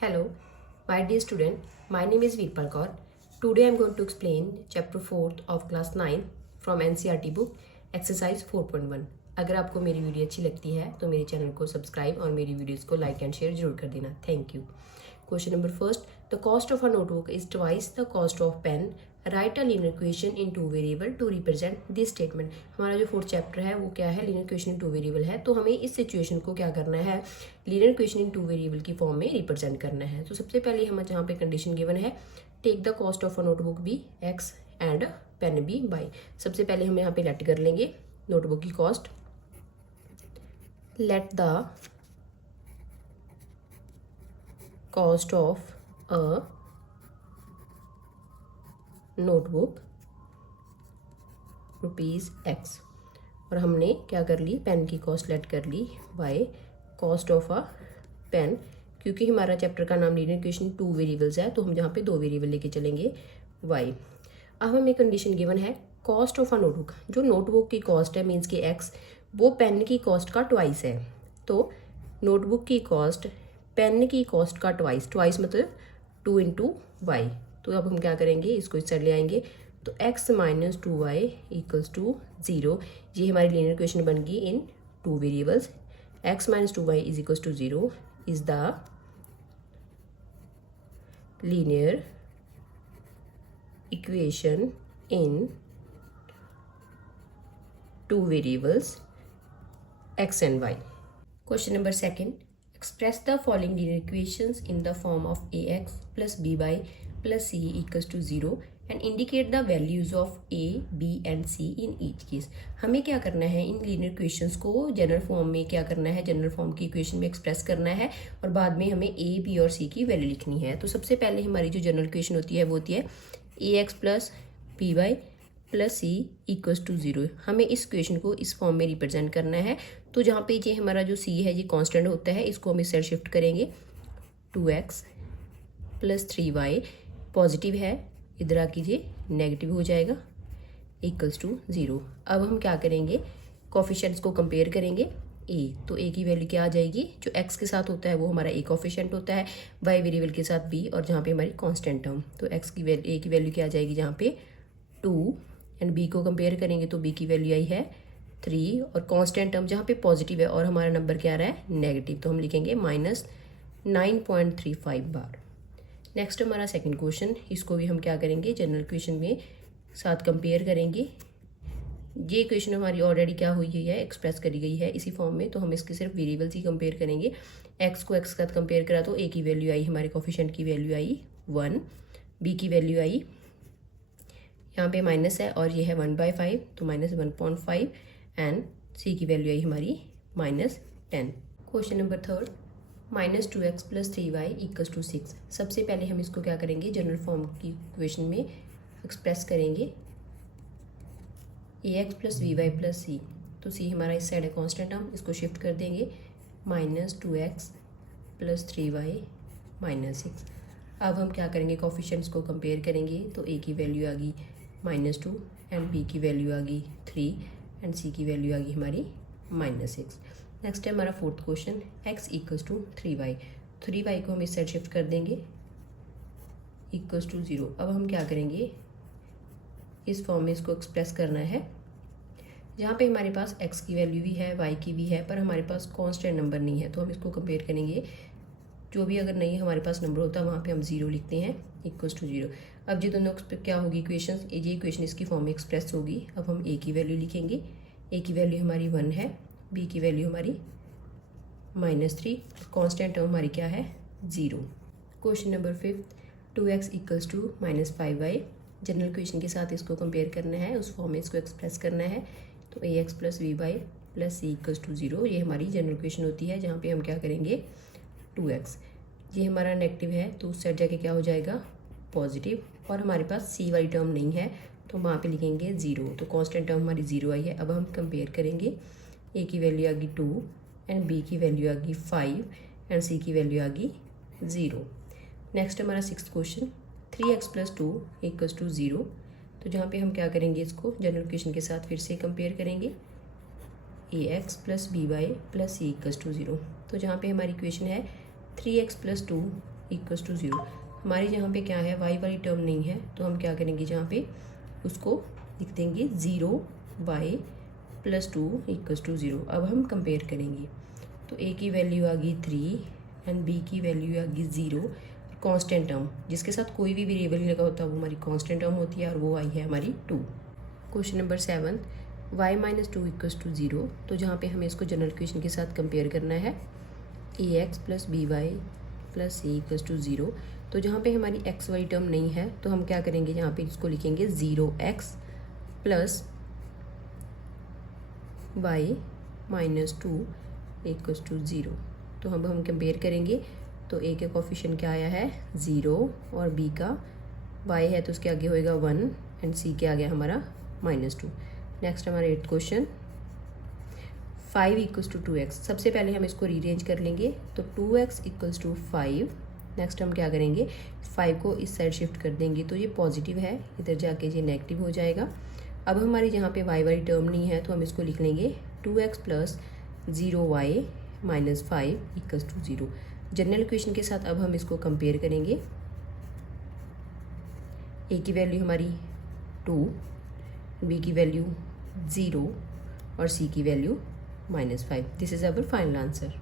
Hello, my dear student. My name is Veerpal Kaur. Today I am going to explain chapter 4th of class 9 from NCERT book exercise 4.1. अगर आपको मेरी video अच्छी लगती है तो मेरे चैनल को सब्सक्राइब और मेरी वीडियोस को लाइक एंड शेयर जरूर कर देना. Thank you. Question number first. The cost of a notebook is twice the cost of pen. Write a linear equation in two variable to represent this statement. हमारा जो fourth chapter है वो क्या है, linear equation in two variable है. तो हमें इस सिचुएशन को क्या करना है, linear equation in two variable की फॉर्म में रिप्रेजेंट करना है. तो सबसे पहले हम जहाँ पे कंडीशन गिवन है, take the cost of a notebook be x and pen be y. सबसे पहले हम यहाँ पे लेट कर लेंगे नोटबुक की cost. Let the cost of a notebook rupees X. और हमने क्या कर ली, पेन की कॉस्ट लेट कर ली by cost of a pen. क्योंकि हमारा चैप्टर का नाम लीनियर इक्वेशन टू वेरिएबल्स है तो हम यहाँ पे दो वेरिएबल लेके चलेंगे वाई. अब हमें कंडीशन गिवन है कॉस्ट ऑफ अ नोटबुक. जो नोटबुक की कॉस्ट है मीन्स कि एक्स, वो पेन की कॉस्ट का ट्वाइस है. तो नोटबुक की कॉस्ट पेन की कॉस्ट का ट्वाइस. ट्वाइस मतलब 2 इंटू वाई. तो अब हम क्या करेंगे, इसको इस साइड ले आएंगे. तो x minus 2y equals to 0. ये हमारी लीनियर इक्वेशन बन गई in two variables. x minus 2y is equals to 0 is the linear equation in two variables x and y. Question number second. Express the following linear equations in the form of ax plus by plus c equals to 0 and indicate the values of a, b and c in each case. हमें क्या करना है, in linear equations को general form में क्या करना है, general form की इक्वेशन में एक्सप्रेस करना है और बाद में हमें a, b और c की वैल्यू लिखनी है. तो सबसे पहले हमारी जो जनरल इक्वेशन होती है वो होती है ax plus b y plus c equals to 0. हमें इस इक्वेशन को इस फॉर्म में रिप्रेजेंट करना है. तो जहाँ पे ये हमारा जो c है ये कांस्टेंट होता है, इसको हम इस साइड शिफ्ट करेंगे. 2x प्लस 3y पॉजिटिव है, इधर आ कीजिए नेगेटिव हो जाएगा, इक्वल्स टू 0. अब हम क्या करेंगे, कोफिशिएंट्स को कंपेयर करेंगे. a, तो a की वैल्यू क्या आ जाएगी, जो x के साथ होता है वो हमारा a कोफिशिएंट होता है, y वेरिएबल के साथ b और जहाँ पे हमारी कांस्टेंट टर्म. तो x की वैल्यू a की वैल्यू क्या आ जाएगी जहाँ पे 2 एंड b को कंपेयर करेंगे तो b की वैल्यू आई है 3 और कांस्टेंट टर्म जहाँ पे पॉजिटिव है और हमारा नंबर क्या आ रहा है नेगेटिव, तो हम लिखेंगे माइनस 9.35 बार. नेक्स्ट हमारा सेकंड क्वेश्चन, इसको भी हम क्या करेंगे जनरल इक्वेशन में साथ कंपेयर करेंगे. ये इक्वेशन हमारी ऑलरेडी क्या हुई है, एक्सप्रेस करी गई है इसी फॉर्म में, तो हम इसके सिर्फ वेरिएबल्स ही कंपेयर करेंगे. एक्स को एक्स के साथ कंपेयर करा तो ए की वैल्यू आई, हमारे कोफिशिएंट की वैल्यू आई 1, बी की वैल्यू आई यहाँ पे माइनस है और ये है 1/5 तो माइनस 1.5 एंड सी की वैल्यू आई हमारी minus 10. Question number third, minus 2x plus 3y equals to 6. सबसे पहले हम इसको क्या करेंगे, जनरल फॉर्म की इक्वेशन में एक्सप्रेस करेंगे. ax plus b plus c, तो सी हमारा इस साइड है कॉन्स्टेंट टर्म, इसको शिफ्ट कर देंगे. Minus 2x plus 3y minus 6. अब हम क्या करेंगे, कोफिशिएंट्स को कंपेयर करेंगे. तो a की वैल्यू आ गई -2 एंड b की वैल्यू आ गई 3 एंड c की वैल्यू आ गई हमारी -6. नेक्स्ट है हमारा fourth question, x equals to 3y. 3y को हम इस साइड शिफ्ट कर देंगे इक्वल्स टू 0. अब हम क्या करेंगे, इस फॉर्म में इसको एक्सप्रेस करना है जहाँ पे हमारे पास x की वैल्यू भी है y की भी है पर हमारे पास कांस्टेंट नंबर नहीं है. तो हम इसको कंपेयर करेंगे, जो भी अगर नहीं हमारे पास नंबर होता है वहाँ पे हम 0 लिखते हैं इक्वल्स टू 0. अब ये दोनों क्या होगी इक्वेशन, ये इक्वेशन इसकी फॉर्म में एक्सप्रेस होगी. अब हम a की वैल्यू लिखेंगे. a की वैल्यू हमारी 1 है, b की वैल्यू हमारी -3, कांस्टेंट टर्म हमारी क्या है 0. Question number 5, 2x equals to -5y. General equation के साथ इसको कंपेयर करना है, उस फॉर्म में इसको एक्सप्रेस करना है. तो ax plus b y plus c equals to 0, ये हमारी जनरल इक्वेशन होती है जहाँ पे हम क्या करेंगे 2x. ये हमारा नेगेटिव है तो उस साइड जाके क्या हो जाएगा पॉजिटिव और हमारे पास c वाली टर्म नहीं है तो वहाँ पे लिखेंगे 0. तो कांस्टेंट टर्म हमारी 0 आई है. अब हम कंपेयर करेंगे, a की वैल्यू आ गई 2 एंड b की वैल्यू आ गई 5 एंड c की वैल्यू आ गई 0. नेक्स्ट हमारा sixth question, 3x plus 2 equals to 0. तो जहाँ पे हम क्या करेंगे, इसको जनरल इक्वेशन के साथ फिर से कंपेयर करेंगे. ax plus by plus c equals to 0. तो जहाँ पे हमारी इक्वेशन है 3x प्लस 2 इक्वल्स टू 0। हमारी जहाँ पे क्या है, y वाली टर्म नहीं है, तो हम क्या करेंगे, जहाँ पे उसको लिख देंगे 0y प्लस 2 इक्वल्स टू 0। अब हम कंपेयर करेंगे, तो a की वैल्यू आ गई 3 एंड b की वैल्यू आ गई 0। कांस्टेंट टर्म जिसके साथ कोई भी वेरिएबल नहीं लगा होता वो हमारी कांस्टेंट टर्म होती है, और वो आई है हमारी 2। Question number 7, y minus 2 equals to 0। तो जहाँ पे हमें इसको जनरल इक्वेशन के साथ कंपेयर करना है, ax plus b y plus c equals to 0। तो जहाँ पे हमारी x वाली टर्म नहीं है, तो हम क्या करेंगे, यहाँ पे इसको लिखेंगे 0x plus y minus 2 equals to 0। तो हम कंपेयर करेंगे, तो a के कोफिशिएंट क्या आया है 0, और b का y है तो उसके आगे होएगा 1, एंड c के आगे हमारा -2। नेक्स्ट हमारा 8th question, 5 equals to 2x। सबसे पहले हम इसको रीअरेंज कर लेंगे, तो 2x इक्वल्स टू 5। नेक्स्ट हम क्या करेंगे, 5 को इस साइड शिफ्ट कर देंगे, तो ये पॉजिटिव है, इधर जाके ये नेगेटिव हो जाएगा। अब हमारी जहाँ पे y वाली टर्म नहीं है, तो हम इसको लिख लेंगे 2x plus 0y minus 5 equals to 0। General equation के साथ अब हम इसको कंपेयर करेंगे, a की वैल्यू हमारी 2, b की वैल्यू 0 और c की value -5। This is our final answer.